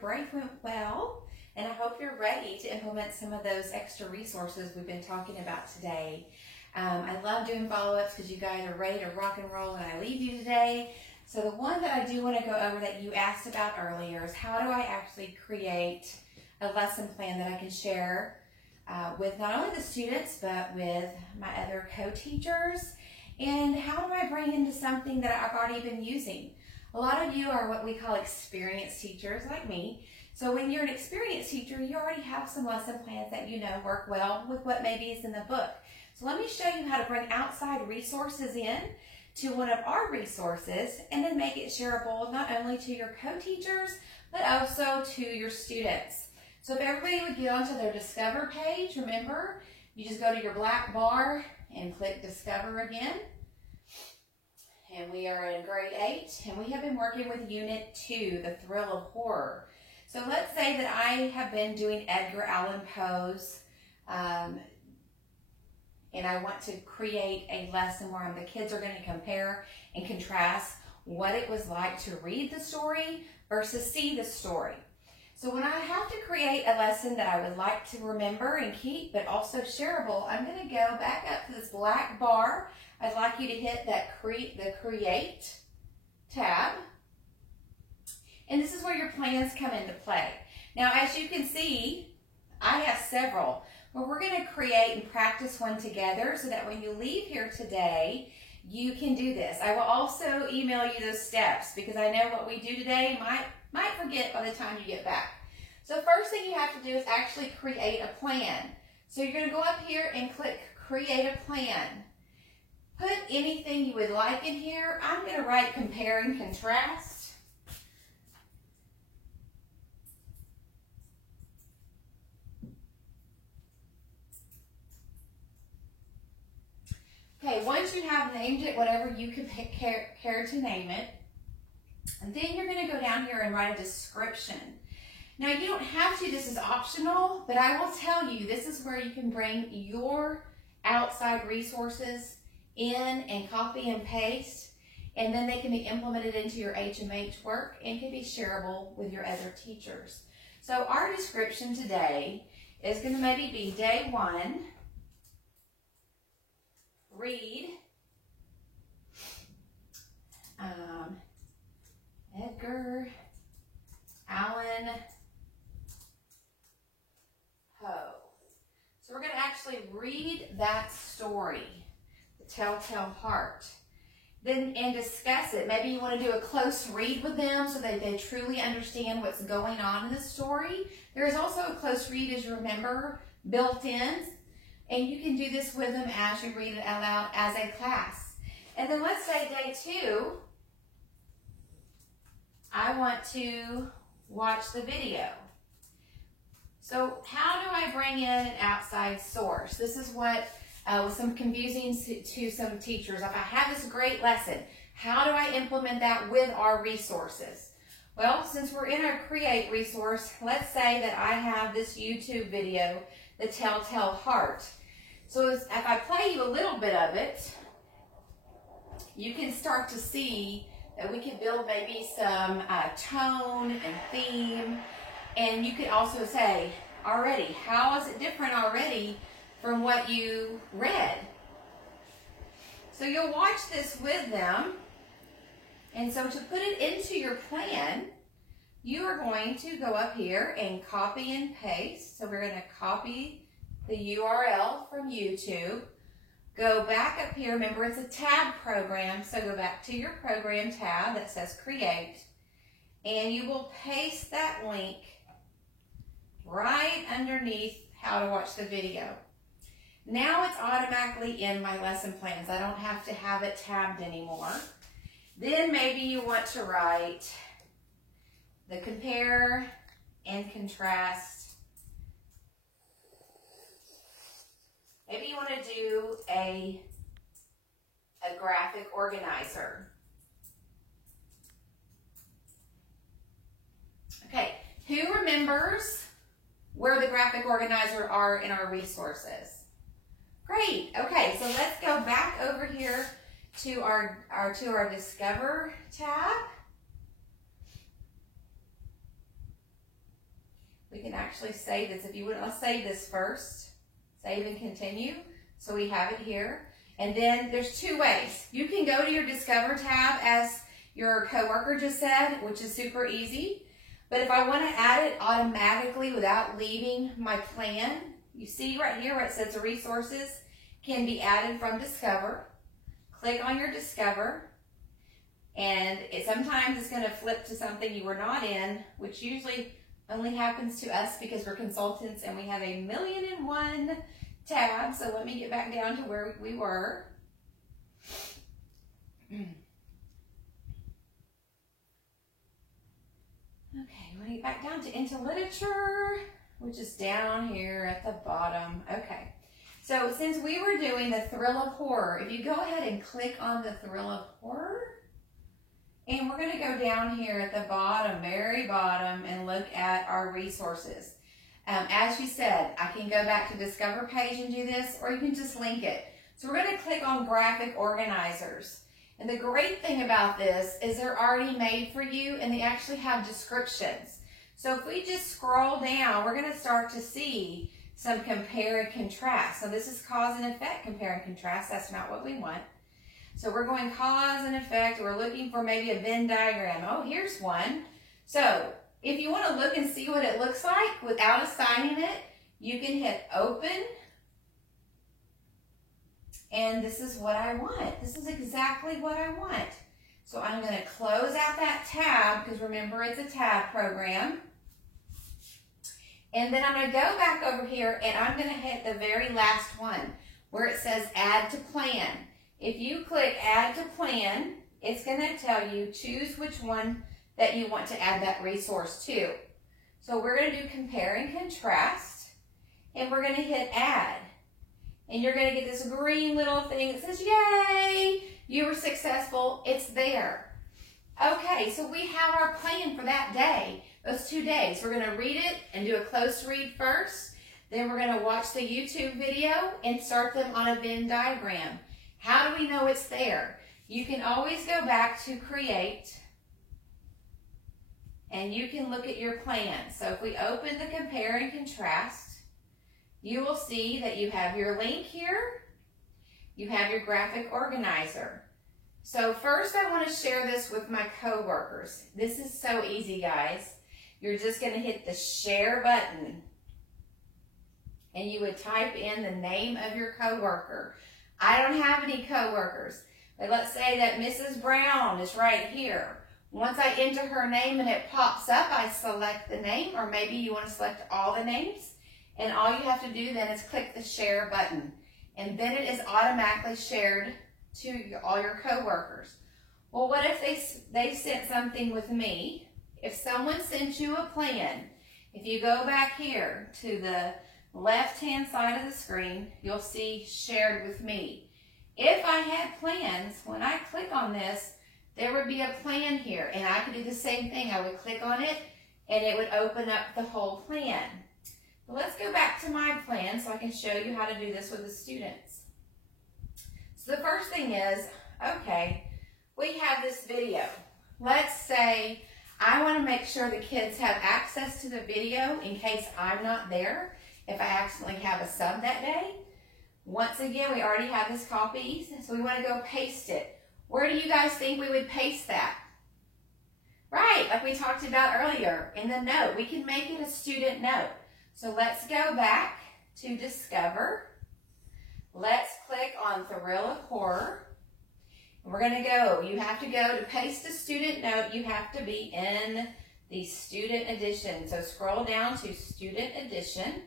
break went well, and I hope you're ready to implement some of those extra resources we've been talking about today. I love doing follow-ups because you guys are ready to rock and roll when I leave you today. So the one that I do want to go over that you asked about earlier is how do I actually create a lesson plan that I can share with not only the students but with my other co-teachers, and how do I bring into something that I've already been using. A lot of you are what we call experienced teachers like me. So when you're an experienced teacher, you already have some lesson plans that you know work well with what maybe is in the book. So let me show you how to bring outside resources in to one of our resources and then make it shareable not only to your co-teachers but also to your students. So if everybody would get onto their Discover page, remember, you just go to your black bar and click Discover again. And we are in grade 8, and we have been working with Unit 2, The Thrill of Horror. So let's say that I have been doing Edgar Allan Poe's, and I want to create a lesson where the kids are going to compare and contrast what it was like to read the story versus see the story. So when I have to create a lesson that I would like to remember and keep, but also shareable, I'm going to go back up to this black bar. I'd like you to hit that the Create tab. And this is where your plans come into play. Now, as you can see, I have several. But we're going to create and practice one together so that when you leave here today, you can do this. I will also email you those steps because I know what we do today might forget by the time you get back. So first thing you have to do is actually create a plan. So you're going to go up here and click Create a Plan. Put anything you would like in here. I'm going to write Compare and Contrast. Okay, once you have named it, whatever you could care to name it, and then you're going to go down here and write a description. Now, you don't have to, this is optional, but I will tell you, this is where you can bring your outside resources in and copy and paste, and then they can be implemented into your HMH work and can be shareable with your other teachers. So our description today is going to maybe be Day 1, read Edgar Allan Poe. So we're going to actually read that story, The Telltale Heart, then and discuss it. Maybe you want to do a close read with them so that they truly understand what's going on in the story. There is also a close read, as you remember, built in. And you can do this with them as you read it out loud as a class. And then let's say Day 2, I want to watch the video. So how do I bring in an outside source? This is what was some confusing to some teachers. If I have this great lesson, how do I implement that with our resources? Well, since we're in our Create resource, let's say that I have this YouTube video, The Telltale Heart. So if I play you a little bit of it, you can start to see that we can build maybe some tone and theme. And you could also say, already, how is it different already from what you read? So you'll watch this with them. And so to put it into your plan, you are going to go up here and copy and paste. So we're going to copy the URL from YouTube. Go back up here. Remember, it's a tab program, so go back to your program tab that says Create, and you will paste that link right underneath how to watch the video. Now it's automatically in my lesson plans. I don't have to have it tabbed anymore. Then maybe you want to write the Compare and Contrast. Maybe you want to do a graphic organizer. Okay, who remembers where the graphic organizer are in our resources? Great. Okay, so let's go back over here to our Discover tab. We can actually save this. If you would, let's save this first. Save and continue. So we have it here. And then there's two ways. You can go to your Discover tab as your coworker just said, which is super easy. But if I want to add it automatically without leaving my plan, you see right here where it says the resources can be added from Discover. Click on your Discover. And sometimes it's going to flip to something you were not in, which usually only happens to us because we're consultants and we have 1,000,001 tabs. So let me get back down to where we were. Okay, we're going to get back down to Into Literature, which is down here at the bottom. Okay, so since we were doing the Thrill of Horror, if you go ahead and click on the Thrill of Horror, and we're going to go down here at the bottom, very bottom, and look at our resources. As you said, I can go back to Discover page and do this, or you can just link it. So we're going to click on Graphic Organizers. And the great thing about this is they're already made for you, and they actually have descriptions. So if we just scroll down, we're going to start to see some compare and contrast. So this is cause and effect, compare and contrast. That's not what we want. So we're going cause and effect. We're looking for maybe a Venn diagram. Oh, here's one. So if you want to look and see what it looks like without assigning it, you can hit open. And this is what I want. This is exactly what I want. So I'm going to close out that tab because remember it's a tab program. And then I'm going to go back over here and I'm going to hit the very last one where it says add to plan. If you click add to plan, it's going to tell you choose which one that you want to add that resource to. So we're going to do compare and contrast, and we're going to hit add. And you're going to get this green little thing that says, yay, you were successful. It's there. Okay, so we have our plan for that day, those 2 days. We're going to read it and do a close read first. Then we're going to watch the YouTube video and start them on a Venn diagram. How do we know it's there? You can always go back to create and you can look at your plan. So if we open the compare and contrast, you will see that you have your link here. You have your graphic organizer. So first I want to share this with my coworkers. This is so easy, guys. You're just going to hit the share button and you would type in the name of your coworker. I don't have any coworkers, but let's say that Mrs. Brown is right here. Once I enter her name and it pops up, I select the name, or maybe you want to select all the names. And all you have to do then is click the share button. And then it is automatically shared to all your coworkers. Well, what if they sent something with me? If someone sent you a plan, if you go back here to the left-hand side of the screen, you'll see shared with me. If I had plans, when I click on this, there would be a plan here. And I could do the same thing. I would click on it and it would open up the whole plan. Let's go back to my plan so I can show you how to do this with the students. So the first thing is, okay, we have this video. Let's say I want to make sure the kids have access to the video in case I'm not there, if I accidentally have a sub that day. Once again, we already have this copy, so we want to go paste it. Where do you guys think we would paste that? Right, like we talked about earlier, in the note. We can make it a student note. So let's go back to Discover. Let's click on Thrill of Horror. And we're going to go. You have to go to paste a student note. You have to be in the student edition. So scroll down to student edition.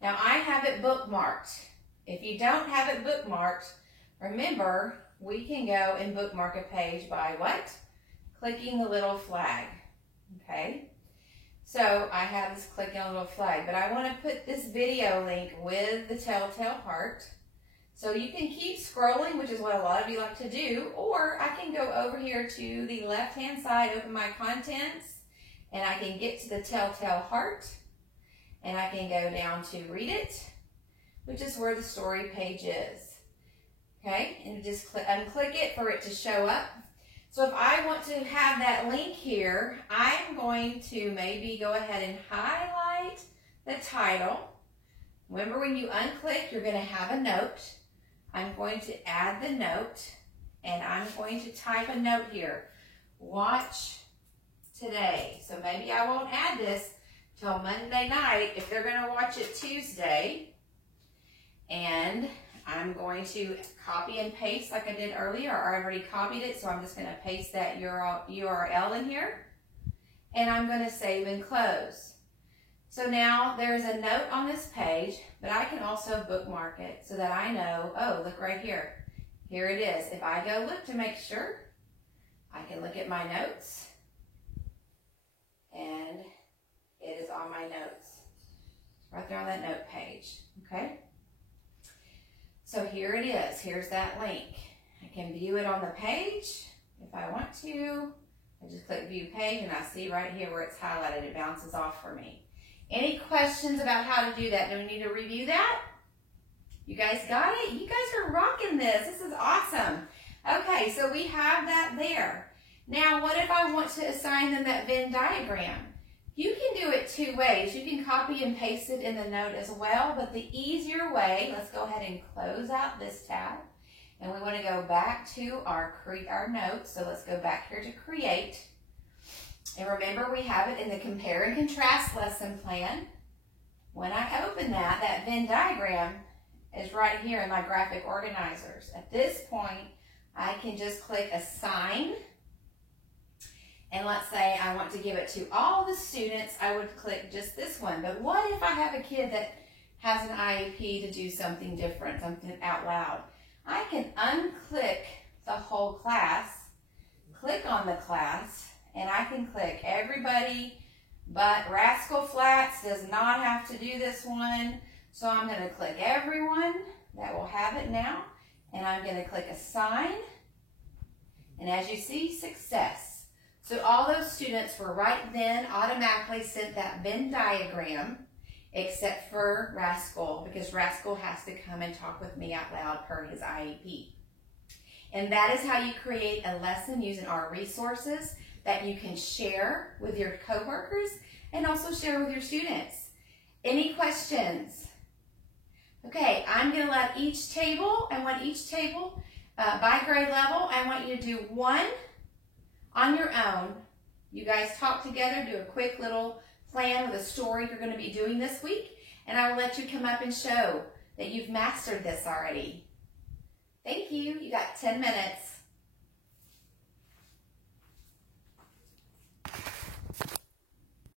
Now I have it bookmarked. If you don't have it bookmarked, remember we can go and bookmark a page by what? Clicking the little flag. Okay, so I have this clicking on a little flag, but I want to put this video link with the Telltale Heart. So you can keep scrolling, which is what a lot of you like to do, or I can go over here to the left-hand side, open my contents, and I can get to the Telltale Heart, and I can go down to Read It, which is where the story page is. Okay, and just unclick it for it to show up. So if I want to have that link here, I'm going to maybe go ahead and highlight the title. Remember, when you unclick, you're going to have a note. I'm going to add the note, and I'm going to type a note here. Watch today. So maybe I won't add this till Monday night if they're going to watch it Tuesday. And I'm going to copy and paste like I did earlier. I already copied it, so I'm just going to paste that URL in here. And I'm going to save and close. So now there's a note on this page, but I can also bookmark it so that I know, oh, look right here. Here it is. If I go look to make sure, I can look at my notes. And it is on my notes. Right there on that note page, okay? So here it is. Here's that link. I can view it on the page if I want to. I just click view page and I see right here where it's highlighted. It bounces off for me. Any questions about how to do that? Do we need to review that? You guys got it? You guys are rocking this. This is awesome. Okay, so we have that there. Now, what if I want to assign them that Venn diagram? You can do it two ways. You can copy and paste it in the note as well, but the easier way, let's go ahead and close out this tab. And we want to go back to our notes. So let's go back here to create. And remember, we have it in the compare and contrast lesson plan. When I open that, that Venn diagram is right here in my graphic organizers. At this point, I can just click assign. And let's say I want to give it to all the students, I would click just this one. But what if I have a kid that has an IEP to do something different, something out loud? I can unclick the whole class, click on the class, and I can click everybody but Rascal Flatts does not have to do this one. So I'm going to click everyone that will have it now, and I'm going to click assign. And as you see, success. So all those students were right then automatically sent that Venn diagram, except for Rascal, because Rascal has to come and talk with me out loud per his IEP. And that is how you create a lesson using our resources that you can share with your coworkers and also share with your students. Any questions? Okay, I'm going to let each table, by grade level, I want you to do one on your own. You guys talk together, do a quick little plan with a story you're going to be doing this week, and I will let you come up and show that you've mastered this already. Thank you. You got 10 minutes.